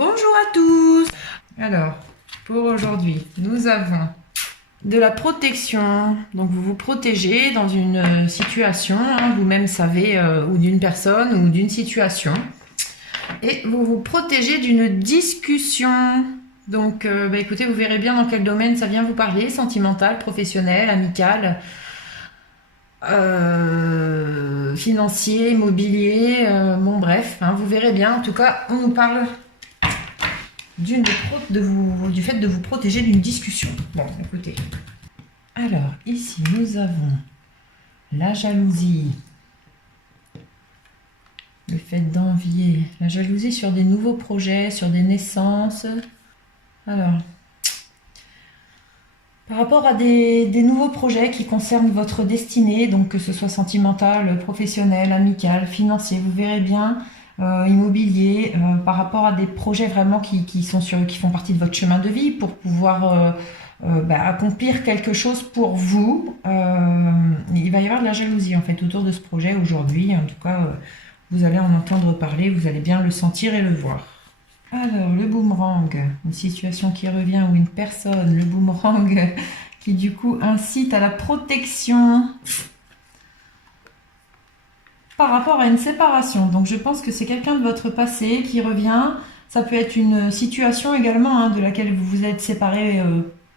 Bonjour à tous. Alors, pour aujourd'hui, nous avons de la protection. Donc, vous vous protégez dans une situation, vous-même savez, ou d'une personne ou d'une situation. Et vous vous protégez d'une discussion. Donc, écoutez, vous verrez bien dans quel domaine ça vient vous parler. Sentimental, professionnel, amical, financier, immobilier. Bon, bref, vous verrez bien. En tout cas, on nous parle du fait de vous protéger d'une discussion. Bon, écoutez. Alors, ici, nous avons la jalousie, le fait d'envier, la jalousie sur des nouveaux projets, sur des naissances. Alors, par rapport à des nouveaux projets qui concernent votre destinée, donc que ce soit sentimental, professionnel, amical, financier, vous verrez bien, immobilier, par rapport à des projets vraiment qui font partie de votre chemin de vie pour pouvoir accomplir quelque chose pour vous. Il va y avoir de la jalousie en fait autour de ce projet aujourd'hui. En tout cas, vous allez en entendre parler, vous allez bien le sentir et le voir. Alors, le boomerang, une situation qui revient ou une personne, le boomerang qui du coup incite à la protection par rapport à une séparation. Donc je pense que c'est quelqu'un de votre passé qui revient. Ça peut être une situation également de laquelle vous vous êtes séparé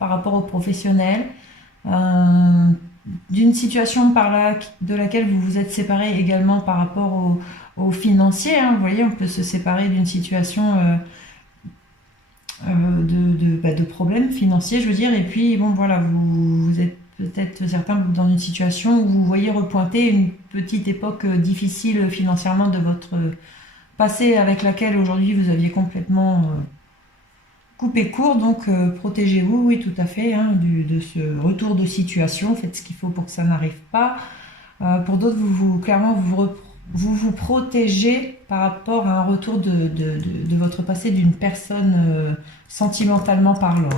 par rapport au professionnel. D'une situation de laquelle vous vous êtes séparé également par rapport au financier. Vous voyez, on peut se séparer d'une situation de problèmes financiers, je veux dire. Et puis, bon, voilà, vous êtes peut-être certains dans une situation où vous voyez repointer une petite époque difficile financièrement de votre passé avec laquelle aujourd'hui vous aviez complètement coupé court. Donc protégez-vous, oui, tout à fait, de ce retour de situation. Faites ce qu'il faut pour que ça n'arrive pas. Pour d'autres, clairement, vous protégez par rapport à un retour de votre passé d'une personne sentimentalement parlant.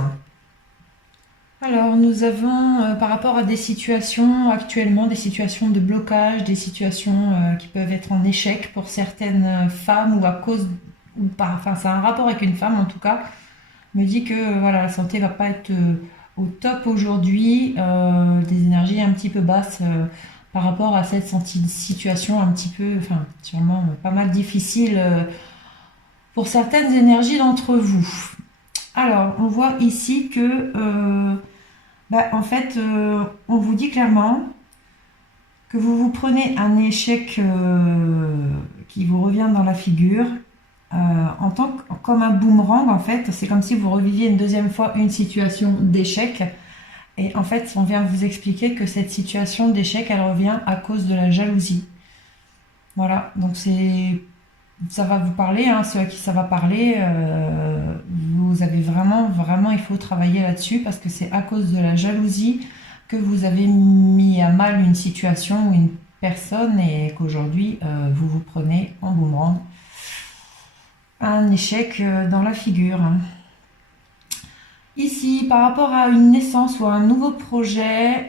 Alors, nous avons, par rapport à des situations actuellement, des situations de blocage, des situations qui peuvent être en échec pour certaines femmes ou à cause, ou pas, enfin, c'est un rapport avec une femme en tout cas, me dit que voilà, la santé va pas être au top aujourd'hui, des énergies un petit peu basses par rapport à cette situation un petit peu, enfin, sûrement pas mal difficile pour certaines énergies d'entre vous. Alors, on voit ici que, en fait, on vous dit clairement que vous prenez un échec qui vous revient dans la figure comme un boomerang. En fait, c'est comme si vous reviviez une deuxième fois une situation d'échec. Et en fait, on vient vous expliquer que cette situation d'échec, elle revient à cause de la jalousie. Voilà, donc ça va vous parler, ceux à qui ça va parler, vous avez vraiment, il faut travailler là-dessus parce que c'est à cause de la jalousie que vous avez mis à mal une situation ou une personne et qu'aujourd'hui, vous vous prenez en boomerang un échec dans la figure. Ici, par rapport à une naissance ou à un nouveau projet,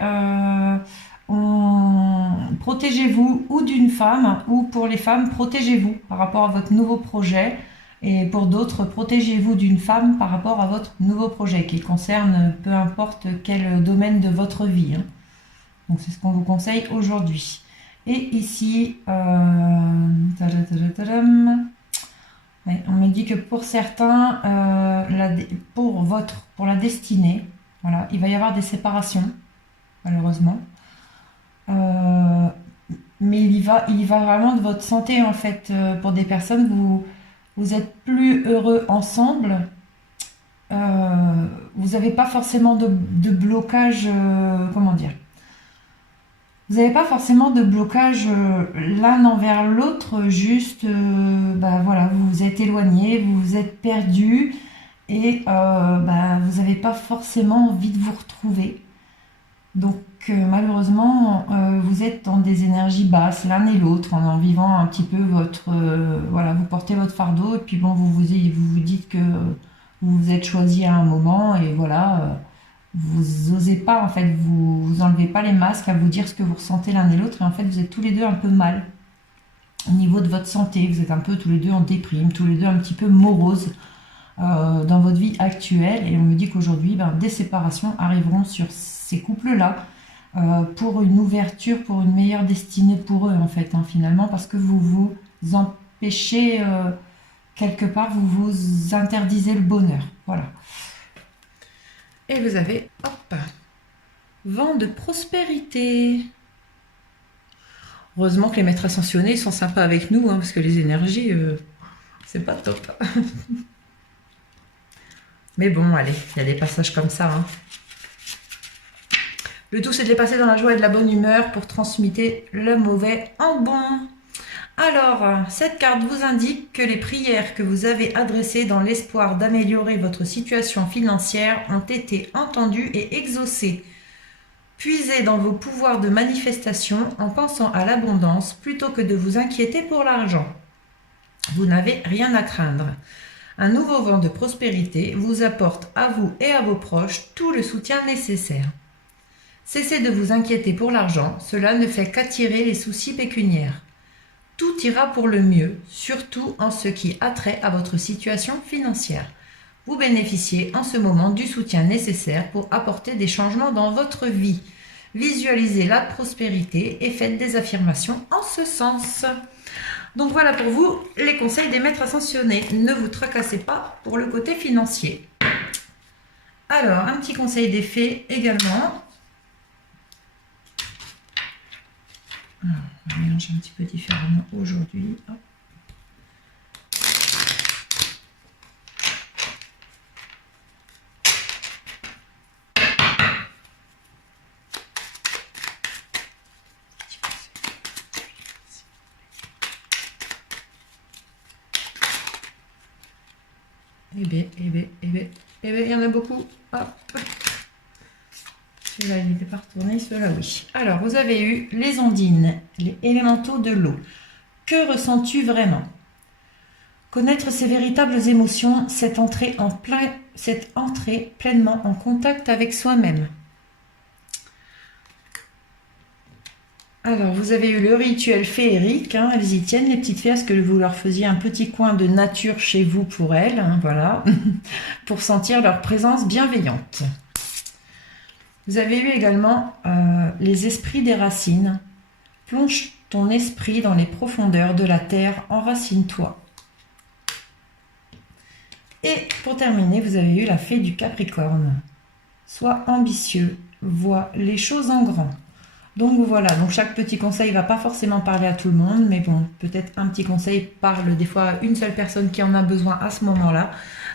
protégez-vous ou d'une femme ou pour les femmes, protégez-vous par rapport à votre nouveau projet et pour d'autres, protégez-vous d'une femme par rapport à votre nouveau projet qui concerne peu importe quel domaine de votre vie. Donc c'est ce qu'on vous conseille aujourd'hui. Et ici, on me dit que pour certains, pour la destinée, voilà, il va y avoir des séparations, malheureusement. Mais il y va vraiment de votre santé en fait. Pour des personnes, vous êtes plus heureux ensemble. Vous n'avez pas forcément de blocage, comment dire. Vous n'avez pas forcément de blocage l'un envers l'autre, juste, voilà, vous vous êtes éloigné, vous vous êtes perdu et vous n'avez pas forcément envie de vous retrouver. Donc malheureusement, vous êtes dans des énergies basses l'un et l'autre en vivant un petit peu vous portez votre fardeau et puis bon, vous vous dites que vous vous êtes choisi à un moment et voilà. Vous n'osez pas, en fait, vous enlevez pas les masques à vous dire ce que vous ressentez l'un et l'autre. Et en fait, vous êtes tous les deux un peu mal au niveau de votre santé. Vous êtes un peu tous les deux en déprime, tous les deux un petit peu moroses. dans votre vie actuelle. Et on me dit qu'aujourd'hui, des séparations arriveront sur ces couples-là pour une ouverture, pour une meilleure destinée pour eux, en fait, hein, finalement, parce que vous vous empêchez, quelque part, vous vous interdisez le bonheur. Voilà. Et vous avez, hop, vent de prospérité. Heureusement que les maîtres ascensionnés sont sympas avec nous, hein, parce que les énergies, c'est pas top. Mais bon, allez, il y a des passages comme ça. Hein. Le tout, c'est de les passer dans la joie et de la bonne humeur pour transmuter le mauvais en bon. Alors, cette carte vous indique que les prières que vous avez adressées dans l'espoir d'améliorer votre situation financière ont été entendues et exaucées. Puisez dans vos pouvoirs de manifestation en pensant à l'abondance plutôt que de vous inquiéter pour l'argent. Vous n'avez rien à craindre. Un nouveau vent de prospérité vous apporte à vous et à vos proches tout le soutien nécessaire. Cessez de vous inquiéter pour l'argent, cela ne fait qu'attirer les soucis pécuniaires. Tout ira pour le mieux, surtout en ce qui a trait à votre situation financière. Vous bénéficiez en ce moment du soutien nécessaire pour apporter des changements dans votre vie. Visualisez la prospérité et faites des affirmations en ce sens. Donc voilà pour vous les conseils des maîtres ascensionnés. Ne vous tracassez pas pour le côté financier. Alors, un petit conseil des fées également. Alors, on va mélanger un petit peu différemment aujourd'hui. Hop. Il y en a beaucoup. Hop. Celui-là, il n'était pas retourné, celui-là, oui. Alors, vous avez eu les ondines, les élémentaux de l'eau. Que ressens-tu vraiment? Connaître ses véritables émotions, cette entrée pleinement en contact avec soi-même. Alors, vous avez eu le rituel féerique, hein, elles y tiennent, les petites fées, est-ce que vous leur faisiez un petit coin de nature chez vous pour elles, hein, voilà, pour sentir leur présence bienveillante. Vous avez eu également les esprits des racines. Plonge ton esprit dans les profondeurs de la terre, enracine-toi. Et pour terminer, vous avez eu la fée du Capricorne. Sois ambitieux, vois les choses en grand. Donc voilà, donc chaque petit conseil ne va pas forcément parler à tout le monde, mais bon, peut-être un petit conseil parle des fois à une seule personne qui en a besoin à ce moment-là.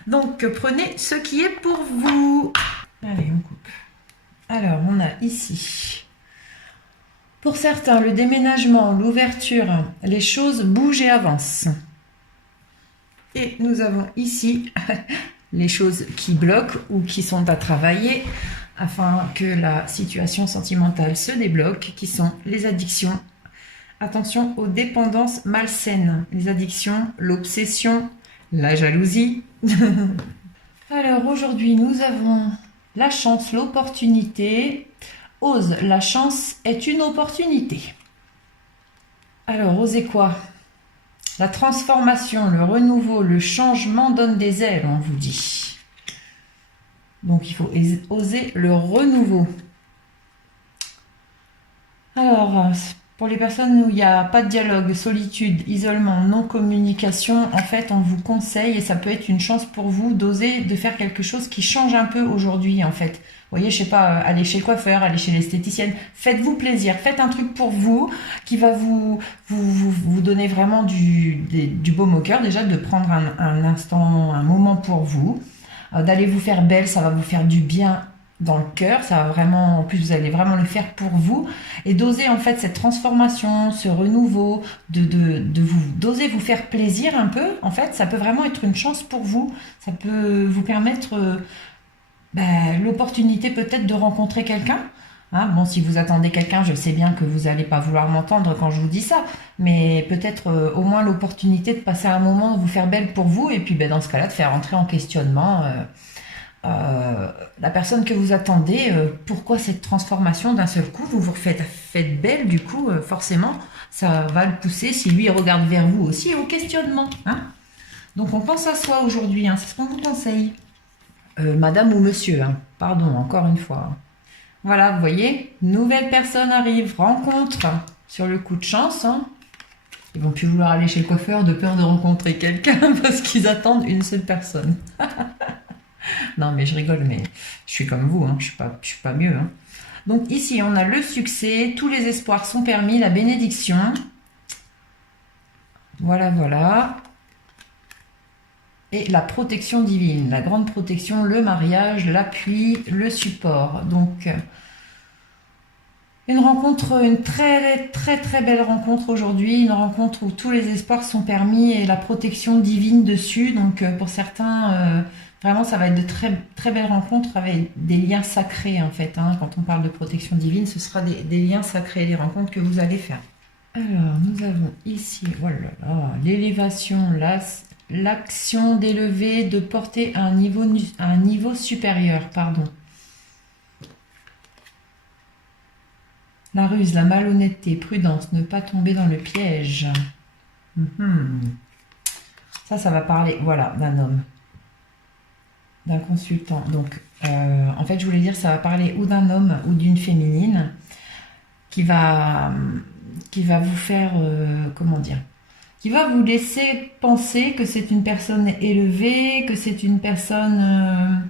Donc prenez ce qui est pour vous. Allez, on coupe. Alors, on a ici, pour certains, le déménagement, l'ouverture, les choses bougent et avancent. Et nous avons ici les choses qui bloquent ou qui sont à travailler afin que la situation sentimentale se débloque, qui sont les addictions. Attention aux dépendances malsaines, les addictions, l'obsession, la jalousie. Alors aujourd'hui, nous avons la chance, l'opportunité. Ose, la chance est une opportunité. Alors, osez quoi? La transformation, le renouveau, le changement donne des ailes, on vous dit. Donc, il faut oser le renouveau. Alors, pour les personnes où il n'y a pas de dialogue, solitude, isolement, non-communication, en fait, on vous conseille, et ça peut être une chance pour vous, d'oser de faire quelque chose qui change un peu aujourd'hui, en fait. Vous voyez, je sais pas, aller chez le coiffeur, aller chez l'esthéticienne, faites-vous plaisir, faites un truc pour vous, qui va vous donner vraiment du baume au cœur, déjà, de prendre un instant, un moment pour vous, d'aller vous faire belle, ça va vous faire du bien dans le cœur, ça va vraiment, en plus vous allez vraiment le faire pour vous, et d'oser en fait cette transformation, ce renouveau, d'oser vous faire plaisir un peu, en fait, ça peut vraiment être une chance pour vous, ça peut vous permettre l'opportunité peut-être de rencontrer quelqu'un. Hein, bon, si vous attendez quelqu'un, je sais bien que vous n'allez pas vouloir m'entendre quand je vous dis ça, mais peut-être au moins l'opportunité de passer un moment, de vous faire belle pour vous, et puis dans ce cas-là, de faire entrer en questionnement la personne que vous attendez. Pourquoi cette transformation d'un seul coup? Vous vous faites belle, du coup, forcément, ça va le pousser, si lui regarde vers vous aussi, au questionnement. Hein. Donc on pense à soi aujourd'hui, hein, c'est ce qu'on vous conseille. Madame ou monsieur, hein, pardon, encore une fois. Voilà, vous voyez, nouvelle personne arrive, rencontre sur le coup de chance. Hein. Ils vont plus vouloir aller chez le coiffeur de peur de rencontrer quelqu'un parce qu'ils attendent une seule personne. Non, mais je rigole, mais je suis comme vous, hein, je suis pas mieux. Hein. Donc ici, on a le succès, tous les espoirs sont permis, la bénédiction. Voilà, voilà. Et la protection divine, la grande protection, le mariage, l'appui, le support. Donc, une rencontre, une très très très belle rencontre aujourd'hui, une rencontre où tous les espoirs sont permis et la protection divine dessus. Donc, pour certains, vraiment, ça va être de très très belles rencontres avec des liens sacrés en fait. Hein. Quand on parle de protection divine, ce sera des liens sacrés, les rencontres que vous allez faire. Alors, nous avons ici, voilà, l'élévation, l'action d'élever, de porter à un niveau supérieur, pardon. La ruse, la malhonnêteté, prudence, ne pas tomber dans le piège. Ça va parler, voilà, d'un homme, d'un consultant. Donc, en fait, je voulais dire, ça va parler ou d'un homme ou d'une féminine qui va vous faire, comment dire, qui va vous laisser penser que c'est une personne élevée, que c'est une personne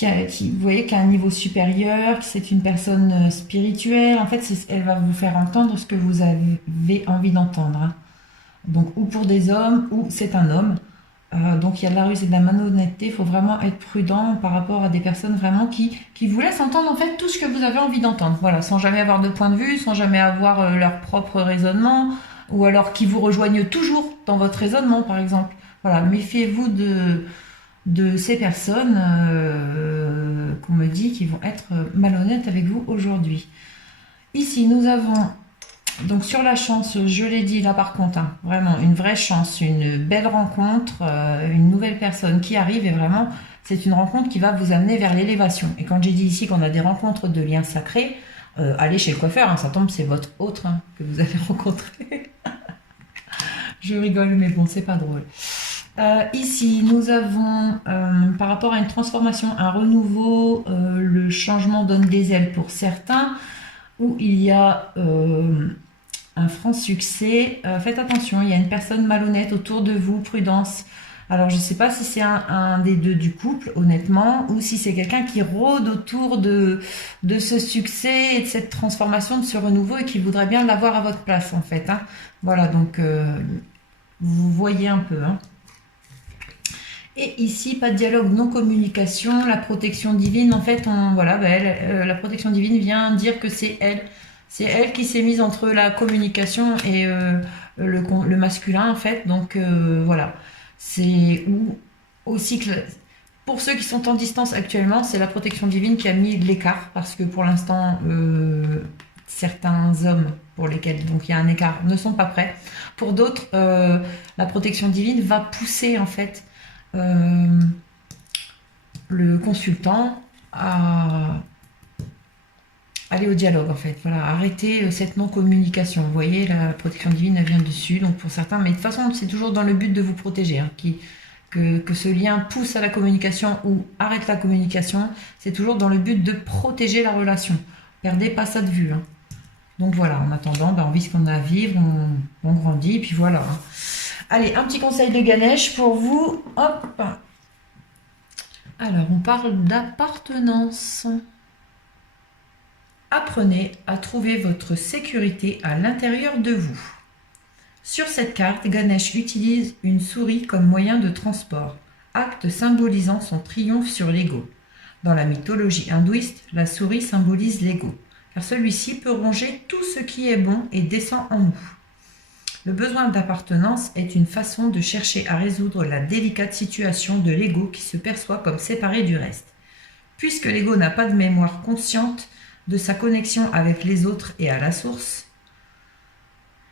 vous voyez, qui a un niveau supérieur, que c'est une personne spirituelle. En fait, elle va vous faire entendre ce que vous avez envie d'entendre. Hein. Donc, ou pour des hommes, ou c'est un homme. Donc, il y a de la ruse et de la malhonnêteté. Il faut vraiment être prudent par rapport à des personnes vraiment qui vous laissent entendre en fait tout ce que vous avez envie d'entendre. Voilà, sans jamais avoir de point de vue, sans jamais avoir leur propre raisonnement, ou alors qui vous rejoignent toujours dans votre raisonnement, par exemple. Voilà, méfiez-vous de ces personnes qu'on me dit qui vont être malhonnêtes avec vous aujourd'hui. Ici, nous avons, donc sur la chance, je l'ai dit là par contre, hein, vraiment une vraie chance, une belle rencontre, une nouvelle personne qui arrive et vraiment, c'est une rencontre qui va vous amener vers l'élévation. Et quand j'ai dit ici qu'on a des rencontres de liens sacrés, allez chez le coiffeur, hein, ça tombe, c'est votre autre hein, que vous allez rencontrer. Je rigole, mais bon, c'est pas drôle. Ici, nous avons, par rapport à une transformation, un renouveau, le changement donne des ailes pour certains, où il y a un franc succès. Faites attention, il y a une personne malhonnête autour de vous, prudence. Alors, je ne sais pas si c'est un des deux du couple, honnêtement, ou si c'est quelqu'un qui rôde autour de ce succès et de cette transformation, de ce renouveau, et qui voudrait bien l'avoir à votre place, en fait. Hein. Voilà, donc, vous voyez un peu, hein. Et ici, pas de dialogue, non communication, la protection divine. En fait, la protection divine vient dire que c'est elle qui s'est mise entre la communication et le masculin, en fait. Donc, voilà. C'est aussi que pour ceux qui sont en distance actuellement, c'est la protection divine qui a mis l'écart parce que pour l'instant, certains hommes pour lesquels donc il y a un écart ne sont pas prêts. Pour d'autres, la protection divine va pousser, en fait, le consultant à aller au dialogue en fait, voilà, arrêter cette non-communication. Vous voyez, la protection divine elle vient dessus, donc pour certains, mais de toute façon c'est toujours dans le but de vous protéger, hein, que ce lien pousse à la communication ou arrête la communication, c'est toujours dans le but de protéger la relation. Perdez pas ça de vue. Hein. Donc voilà, en attendant, on vit ce qu'on a à vivre, on grandit, et puis voilà. Hein. Allez, un petit conseil de Ganesh pour vous. Hop. Alors, on parle d'appartenance. Apprenez à trouver votre sécurité à l'intérieur de vous. Sur cette carte, Ganesh utilise une souris comme moyen de transport, acte symbolisant son triomphe sur l'ego. Dans la mythologie hindouiste, la souris symbolise l'ego, car celui-ci peut ronger tout ce qui est bon et descend en nous. Le besoin d'appartenance est une façon de chercher à résoudre la délicate situation de l'ego qui se perçoit comme séparé du reste. Puisque l'ego n'a pas de mémoire consciente de sa connexion avec les autres et à la source,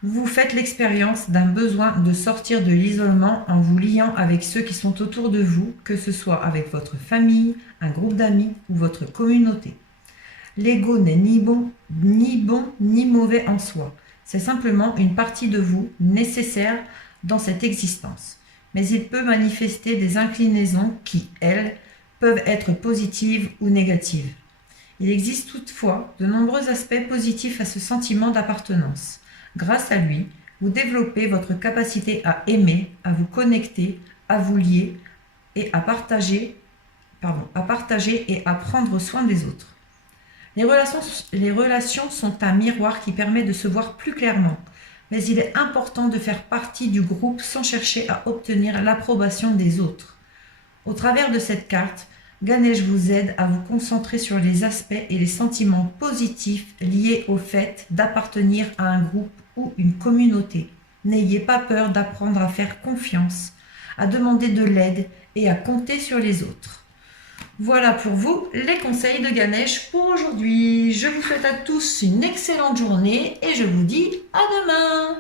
vous faites l'expérience d'un besoin de sortir de l'isolement en vous liant avec ceux qui sont autour de vous, que ce soit avec votre famille, un groupe d'amis ou votre communauté. L'ego n'est ni bon ni mauvais en soi. C'est simplement une partie de vous nécessaire dans cette existence. mais il peut manifester des inclinaisons qui, elles, peuvent être positives ou négatives. Il existe toutefois de nombreux aspects positifs à ce sentiment d'appartenance. Grâce à lui, vous développez votre capacité à aimer, à vous connecter, à vous lier et à partager et à prendre soin des autres. Les relations sont un miroir qui permet de se voir plus clairement, mais il est important de faire partie du groupe sans chercher à obtenir l'approbation des autres. Au travers de cette carte, Ganesh vous aide à vous concentrer sur les aspects et les sentiments positifs liés au fait d'appartenir à un groupe ou une communauté. N'ayez pas peur d'apprendre à faire confiance, à demander de l'aide et à compter sur les autres. Voilà pour vous les conseils de Ganesh pour aujourd'hui. Je vous souhaite à tous une excellente journée et je vous dis à demain.